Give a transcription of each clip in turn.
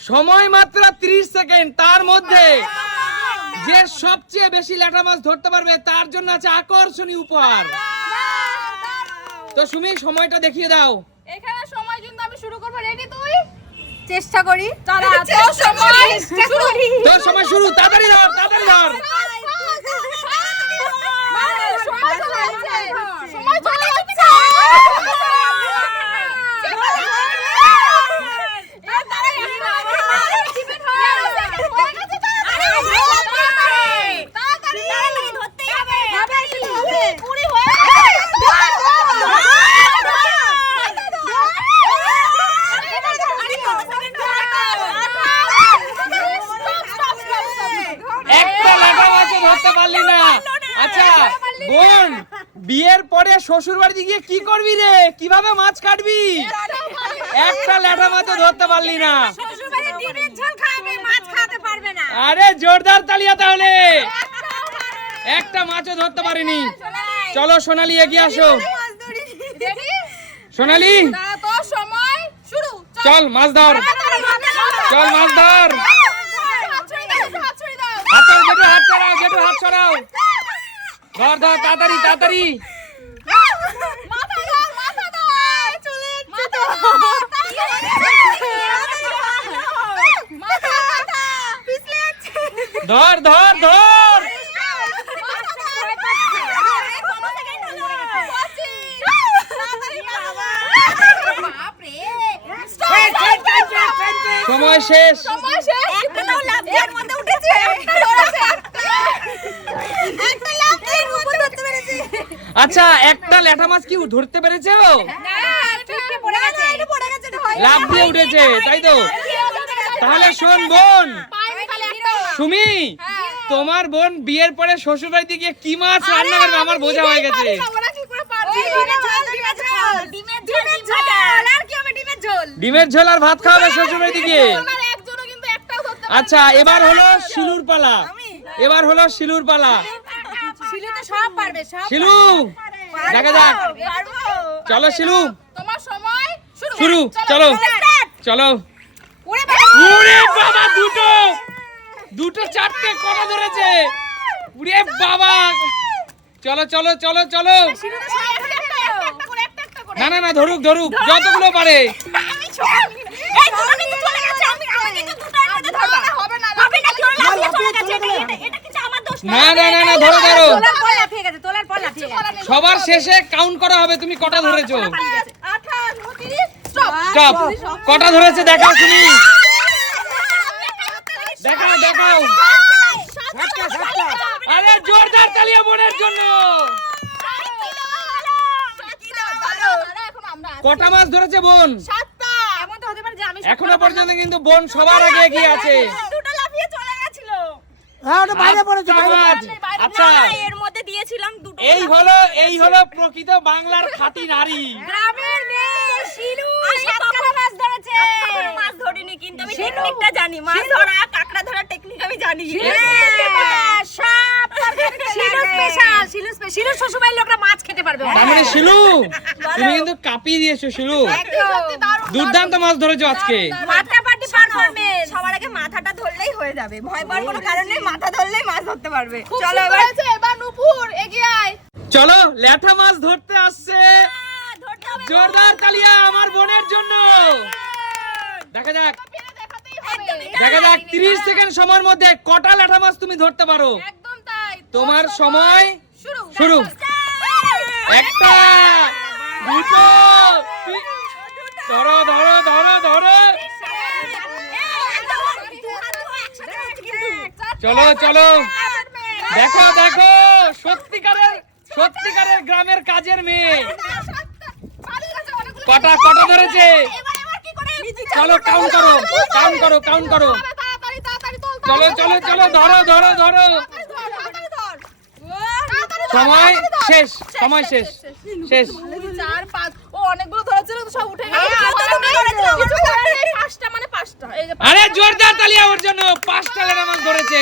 সময় মাত্র 30 সেকেন্ড তার মধ্যে যে সবচেয়ে বেশি ল্যাটা মাছ ধরতে পারবে তার জন্য আছে আকর্ষণীয় উপহার। তো সুমি সময়টা দেখিয়ে দাও। এখানে সময় কিন্তু আমি শুরু করব। রেডি তুই? চেষ্টা করি। তারা তো সময় শুরু। তো সময় শুরু। তাড়াতাড়ি ধর তাড়াতাড়ি ধর। সময় চলে যাচ্ছে সময় চলে যাচ্ছে একটা ল্যাটা মাছও ধরতে পারলি না আচ্ছা বোন বিয়ের পরে শ্বশুর বাড়িতে গিয়ে কি করবি রে? কীভাবে মাছ কাটবি? একটা ল্যাটা মাছও ধরতে পারলি না। আরে জোরদার তালিয়া তাহলে। একটা মাছও ধরতে পারিনি। চলো সোনালি। এগিয়ে আসো। সোনালি তো সময় শুরু। চল। মাছ ধর। চল মাছ ধর। হাত ছড়িয়ে দাও হাত ছড়িয়ে দাও হাত ধর জেঠু হাত ছড়াও হাত ছড়াও ধর ধর তাড়াতাড়ি তাড়াতাড়ি। মাথা দাও মাথা দাও চলে মাথা মাথা মাথা পিছলে যাচ্ছে ধর ধর ধর সময় শেষ আচ্ছা একটা ল্যাটা মাছ কি ধরতে পেরেছ লাভ দিয়ে উঠেছে তাই তো? তাহলে শোন বোন। সুমি তোমার বোন বিয়ের পরে শ্বশুর বাড়িতে গিয়ে কি মাছ রান্না করবে? আমার বোঝা হয়ে গেছে। ডিমের ঝোল আর ভাত খাওয়াবে শ্বশুর বাড়িতে গিয়ে আচ্ছা এবার হলো শিলুর পালা এবার হলো শিলুর পালা সব পারবে সব শিলু! দেখা যাক। চলো শিলু। তোমার সময় শুরু। শুরু চলো চলো। ওরে বাবা দুটো। দুটো চারটে কটা ধরেছে? ওরে বাবা। চলো চলো চলো চলো। না না না ধরুক ধরুক। যতগুলো পারে। না। না না না ধরো ধরো। তোলার পর লাফিয়ে গেছে সবার শেষে কাউন্ট করা হবে তুমি কটা ধরেছো? স্টপ কটা ধরেছে দেখাও তুমি দেখাও দেখাও। আরে জোরদার তালিয়া বোনের জন্য। কটা মাছ ধরেছে বোন? এখনও পর্যন্ত কিন্তু বোন সবার আগে এগিয়ে আছে দুটো লাফিয়ে চলে গেছিল হ্যাঁ ওটা বাইরে পড়েছে বাইরে আচ্ছা, পড়েছে। আচ্ছা। এর মধ্যে দিয়েছিলাম দুটো এই হলো এই হলো প্রকৃত বাংলার খাঁটি নারী। গ্রামের মেয়ে শিলু। কাঁকড়া মাছ ধরেছে। মাছ ধরিনি কিন্তু আমি টেকনিকটা জানি। মাছ ধরা কাঁকড়া ধরা টেকনিক আমি জানি। শিলু স্পেশাল শিলু স্পেশাল শিলু শ্বশুরবাড়ির লোকরা মাছ খেতে পারবে। তার মানে শিলু তুমি কিন্তু কাঁপিয়ে দিয়েছ শিলু। দুর্দান্ত মাছ ধরেছো আজকে। মাথা পাটি পারফরম্যান্স সবার আগে মাথাটা ধরলেই হয়ে যাবে। ভয় পাওয়ার কোনো কারণ নেই মাথা ধরলেই মাছ ধরতে পারবে। চলো এবার এবার নুপুর এগিয়ে আয়। চলো ল্যাঠা মাছ ধরতে আসছে। জোরদার তালিয়া আমার বোনের জন্য। দেখা যাক। দেখা যাক 30 সেকেন্ড সময়ের মধ্যে কটা ল্যাঠা মাছ তুমি ধরতে পারো? একদম তাই। তোমার সময় শুরু। শুরু। একটা দুটো ধরো ধরো ধরো ধরো। চলো চলো। দেখো দেখো সত্যিকারের সত্যিকারের গ্রামের কাজের মেয়ে। কটা কটা ধরেছে? চলো কাউন্ট করো কাউন্ট করো কাউন্ট করো। তাড়াতাড়ি তাড়াতাড়ি তোল চলো চলো চলো ধরো ধরো ধরো। সময় শেষ সময় শেষ শেষ। চার পাঁচ ও অনেকগুলো ধরেছিল সব উঠে গেছে। হ্যাঁ, কিছু তো করার পাঁচটা মানে পাঁচটা এই যে আরে জোরদার তালিয়া ওর জন্য পাঁচটা মাছ ধরেছে।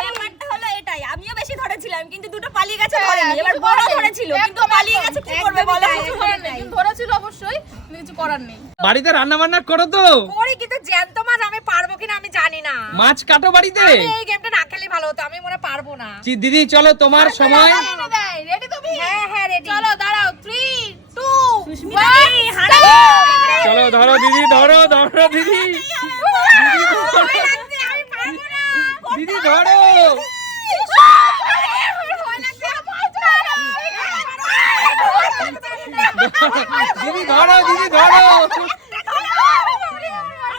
ব্যাপারটা হলো এটাই আমিও বেশি ধরেছিলাম কিন্তু দুটো পালিয়ে গেছে ধরেনি। এবার বড় ধরেছিল কিন্তু পালিয়ে গেছে কি করবে বলো? কিছু করার নেই ধরেছিল অবশ্যই কিছু করার নেই। বাড়িতে রান্না বান্না করো তো। করি কিন্তু জ্যান্ত মাছ আমি পারব কিনা আমি জানি না। মাছ কাটো বাড়িতে। এই গেমটা না খেলে ভালো হতো আমি মনে পারব না। দিদি চলো তোমার সময়। রেডি তুমি? হ্যাঁ হ্যাঁ রেডি চলো ধরো দিদি, ধরো ধরো দিদি। দিদি, ধরো। দিদি ধরো দিদি, ধরো।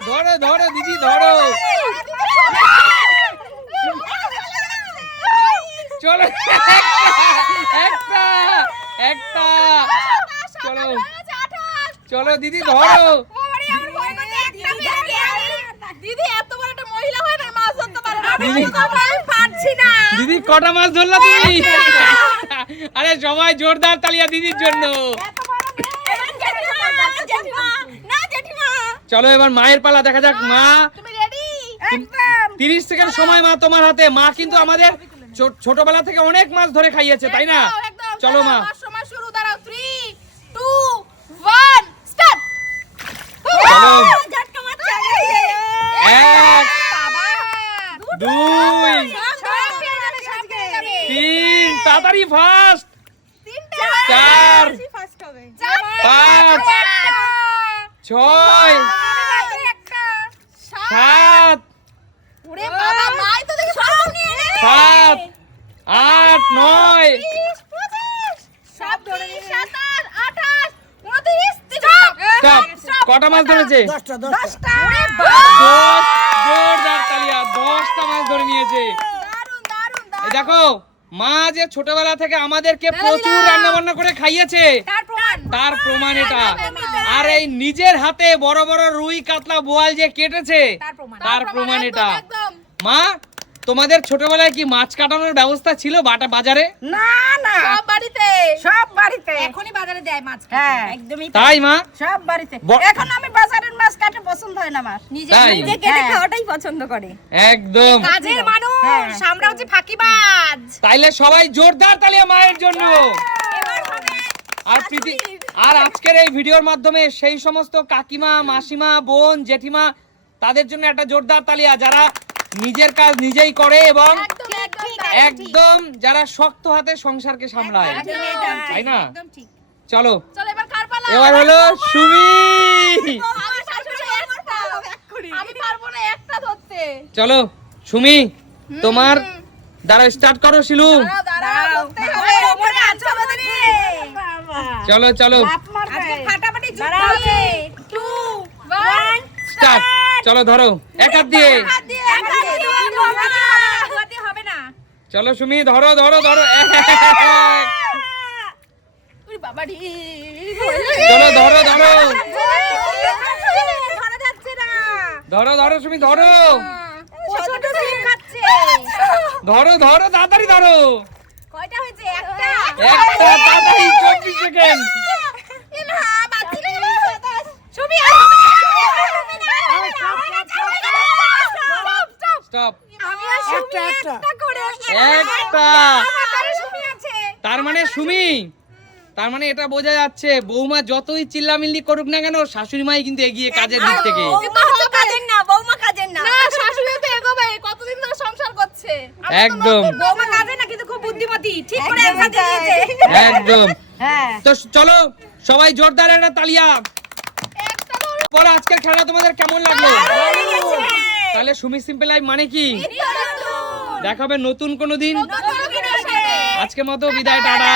ধরো ধরো, দিদি, ধরো। চলো। একটা একটা। চলো। চলো দিদি ধরো। দিদি এত বড় একটা মহিলা হয় না মাছ ধরতে পারে না। আমি পারছি না। দিদি কটা মাছ ধরলা তুমি? আরে সবাই জোরদার তালিয়া দিদির জন্য। চলো এবার মায়ের পালা দেখা যাক মা। তিরিশ সেকেন্ড সময় মা তোমার হাতে। মা কিন্তু আমাদের ছোটবেলা থেকে অনেক মাছ ধরে খাইয়েছে তাই না? চলো মা সময় শুরু দাঁড়াও 3 2 1 স্টার্ট চলো এক দুই তিন তাড়াতাড়ি ফার্স্ট চার পাঁচ ছয় সাত ওরে বাবা মাই তো দেখে সব নিয়ে নে সাত আট নয় সব ধরে নিয়ে 27 28 29 স্টপ কটা মাছ ধরেছে? দশটা মাছ ধরে নিয়েছে। দেখো মা যে ছোটবেলা থেকে আমাদেরকে প্রচুর রান্না বান্না করে খাইয়েছে তার প্রমাণ। এটা। আর এই নিজের হাতে বড় বড় রুই কাতলা বোয়াল যে কেটেছে তার প্রমাণ। এটা। মা তোমাদের ছোটবেলায় কি মাছ কাটানোর ব্যবস্থা ছিল বাটা বাজারে? না না। সব বাড়িতে। সব বাড়িতে। এখনই বাজারে দেয় মাছ হ্যাঁ। একদমই তাই। মা? সব বাড়িতে। এখন আমি বাজারের মাছ কাটে পছন্দ হয় না আমার। নিজে নিজে কেটে হ্যাঁ। খাওয়াটাই পছন্দ করে। একদম। কাজের মানুষ হ্যাঁ। আমরা হচ্ছে ফাঁকিবাজ। তাইলে সবাই জোরদার তালিয়া মায়ের জন্য। আর প্রীতি আর আজকের এই ভিডিওর মাধ্যমে সেই সমস্ত কাকিমা মাসিমা বোন জেঠিমা তাদের জন্য একটা জোরদার তালিয়া যারা নিজের কাজ নিজেই করে এবং একদম যারা শক্ত হাতে সংসারকে সামলায়। তাই না? চলো। চলো এবার হলো সুমি। আমার শাশুড়ি একটা আমি পারব না একটা ধরতে। চলো সুমি তোমার দাঁড়াও স্টার্ট করো শিলু। চলো চলো। বাপ মার আজকে গায়ে। ফাটাফাটি যুদ্ধ দাঁড়াও। হবে। 2 1 স্টার্ট চলো ধরো। এক হাত দিয়ে। হাত দিয়ে এক হাত দিয়ে। হবে না হাত দিয়ে। হবে না। চলো সুমি ধরো ধরো ধরো। এক। ধরো ধরো ধরা। যাচ্ছে না। ধরো ধরো সুমি ধরো। ছোট সিম খাচ্ছে ধরো ধরো তাড়াতাড়ি ধরো। কয়টা হয়েছে? একটা। তাড়াতাড়ি সেকেন্ড তার মানে সুমি তার মানে এটা বোঝা যাচ্ছে বৌমা যতই চিল্লামিল্লি করুক না কেন শাশুড়ি মাই কিন্তু এগিয়ে কাজের দিক থেকে কাজের না বৌমা কাজের না। না শাশুড়ি তো এগোবে কতদিন ধরে সংসার করছে? একদম। বৌমা কাজে না কিন্তু খুব বুদ্ধিমতী ঠিক করে একসাথে দিয়েছে একদম। হ্যাঁ। তো চলো সবাই জোরদার একটা তালিয়া। বলো আজকের খেলা তোমাদের কেমন লাগল? তাহলে সুমি সিম্পল লাইফ মানে কি? দেখাবে নতুন কোনো দিন। আজকের মতো বিদায় টাটা।